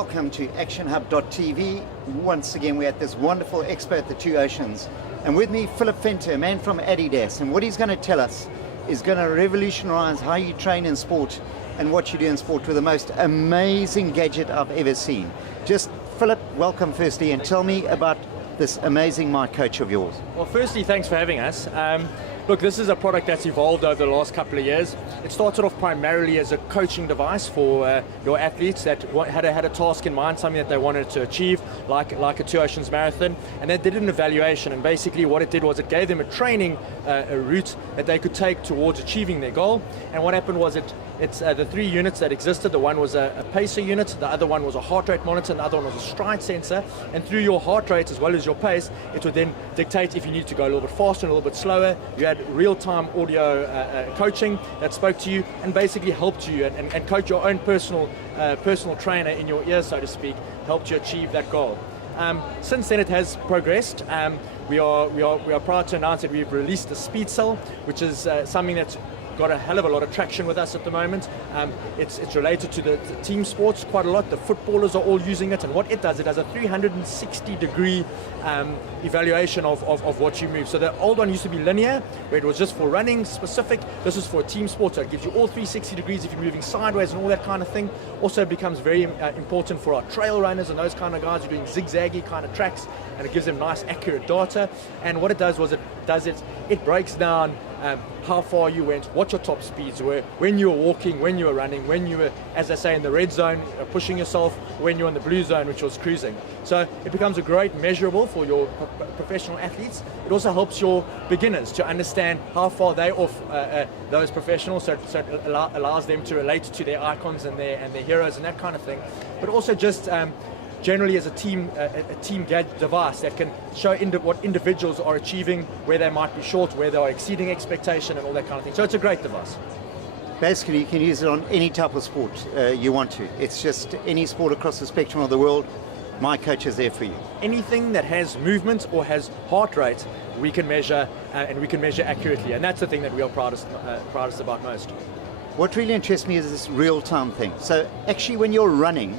welcome to actionhub.tv. Once again, we're at this wonderful expo at the Two Oceans. And with me, Philip Venter, a man from Adidas. And what he's going to tell us is going to revolutionize how you train in sport and what you do in sport with the most amazing gadget I've ever seen. Just, Philip, welcome firstly, and tell me about this amazing My Coach of yours. Well, firstly, thanks for having us. Look, this is a product that's evolved over the last couple of years. It started off primarily as a coaching device for your athletes that had a task in mind, something that they wanted to achieve, like a Two Oceans marathon, and they did an evaluation, and basically what it did was it gave them a training a route that they could take towards achieving their goal. And what happened was it's the three units that existed. The one was a pacer unit, the other one was a heart rate monitor, and the other one was a stride sensor. And through your heart rate as well as your pace, it would then dictate if you needed to go a little bit faster and a little bit slower. You had real-time audio coaching that spoke to you and basically helped you and coach your own personal trainer in your ear, so to speak, helped you achieve that goal. Since then it has progressed. We are proud to announce that we've released the Speed Cell, which is something that's got a hell of a lot of traction with us at the moment. It's related to the team sports quite a lot. The footballers are all using it, and what it does a 360-degree evaluation of what you move. So the old one used to be linear, where it was just for running specific. This is for a team sport, so it gives you all 360 degrees if you're moving sideways and all that kind of thing. Also becomes very important for our trail runners and those kind of guys who are doing zigzaggy kind of tracks, and it gives them nice accurate data. And what it does was it breaks down how far you went, what your top speeds were, when you were walking, when you were running, when you were, as I say, in the red zone, pushing yourself, when you're in the blue zone, which was cruising. So it becomes a great measurable for your professional athletes. It also helps your beginners to understand how far they're off those professionals, so it allows them to relate to their icons and their heroes and that kind of thing. But also just generally as a team gadget device that can show what individuals are achieving, where they might be short, where they are exceeding expectation and all that kind of thing. So it's a great device. Basically, you can use it on any type of sport you want to. It's just any sport across the spectrum of the world. My Coach is there for you. Anything that has movement or has heart rate, we can measure and we can measure accurately. And that's the thing that we are proudest about most. What really interests me is this real-time thing. So actually when you're running,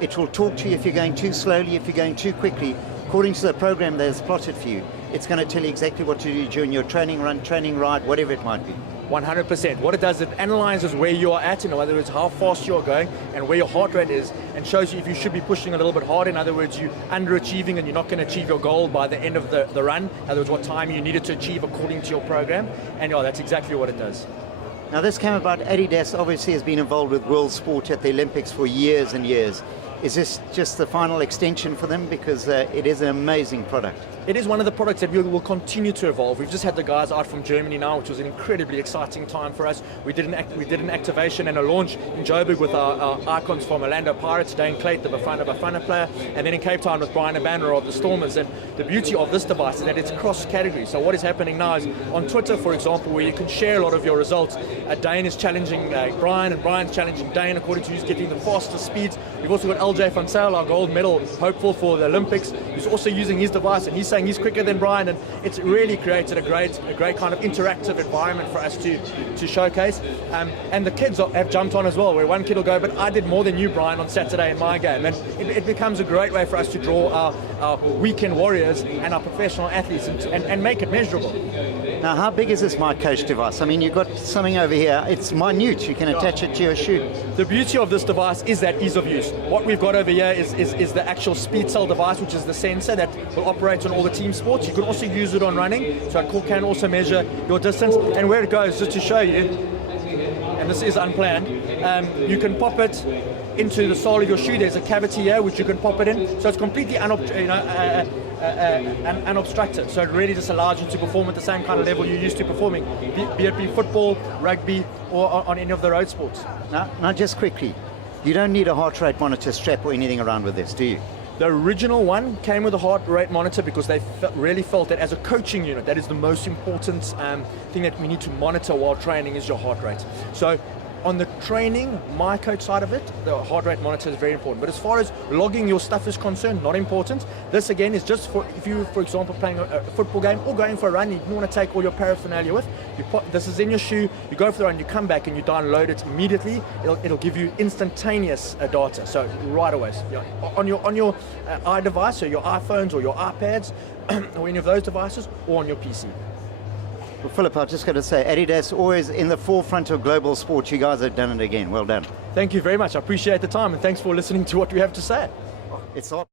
it will talk to you if you're going too slowly, if you're going too quickly. According to the program that is plotted for you, it's going to tell you exactly what to do during your training run, training ride, whatever it might be. 100%. What it does, it analyzes where you are at, in other words, how fast you are going and where your heart rate is, and shows you if you should be pushing a little bit harder. In other words, you're underachieving and you're not going to achieve your goal by the end of the run. In other words, what time you needed to achieve according to your program. And yeah, that's exactly what it does. Now this came about, Adidas obviously has been involved with world sport at the Olympics for years and years. Is this just the final extension for them? Because it is an amazing product. It is one of the products that we will continue to evolve. We've just had the guys out from Germany now, which was an incredibly exciting time for us. We did an activation and a launch in Joburg with our icons from Orlando Pirates, Dane Clayton, the Bafana player, and then in Cape Town with Brian Banner of the Stormers. And the beauty of this device is that it's cross-category. So what is happening now is on Twitter, for example, where you can share a lot of your results, Dane is challenging Brian, and Brian's challenging Dane according to who's getting the fastest speeds. We've also got LJ Van Zyl, our gold medal hopeful for the Olympics, who's also using his device, and he's saying he's quicker than Brian, and it's really created a great kind of interactive environment for us to showcase. And the kids have jumped on as well, where one kid will go, but I did more than you, Brian, on Saturday in my game. And it becomes a great way for us to draw our weekend warriors and our professional athletes and make it measurable. Now, how big is this My Coach device? I mean, you've got something over here. It's minute. You can attach it to your shoe. The beauty of this device is that ease of use. What we've got over here is the actual Speed Cell device, which is the sensor that will operate on all the team sports. You can also use it on running, so it can also measure your distance. And where it goes, just to show you, and this is unplanned, you can pop it into the sole of your shoe. There's a cavity here which you can pop it in, so it's completely unobstructed. So it really just allows you to perform at the same kind of level you're used to performing, be it football, rugby, or on any of the road sports. Now just quickly, you don't need a heart rate monitor strap or anything around with this, do you? The original one came with a heart rate monitor because they really felt that as a coaching unit, that is the most important thing that we need to monitor while training is your heart rate. So On the training, my coach side of it, the heart rate monitor is very important. But as far as logging your stuff is concerned, not important. This again is just for if you, for example, playing a football game or going for a run, you don't want to take all your paraphernalia with. This is in your shoe. You go for the run, you come back and you download it immediately. It'll give you instantaneous data. So right away, so, on your iDevice, so your iPhones or your iPads, or any of those devices, or on your PC. Well, Philip, I've just got to say, Adidas always in the forefront of global sport. You guys have done it again. Well done. Thank you very much. I appreciate the time, and thanks for listening to what we have to say. It's on.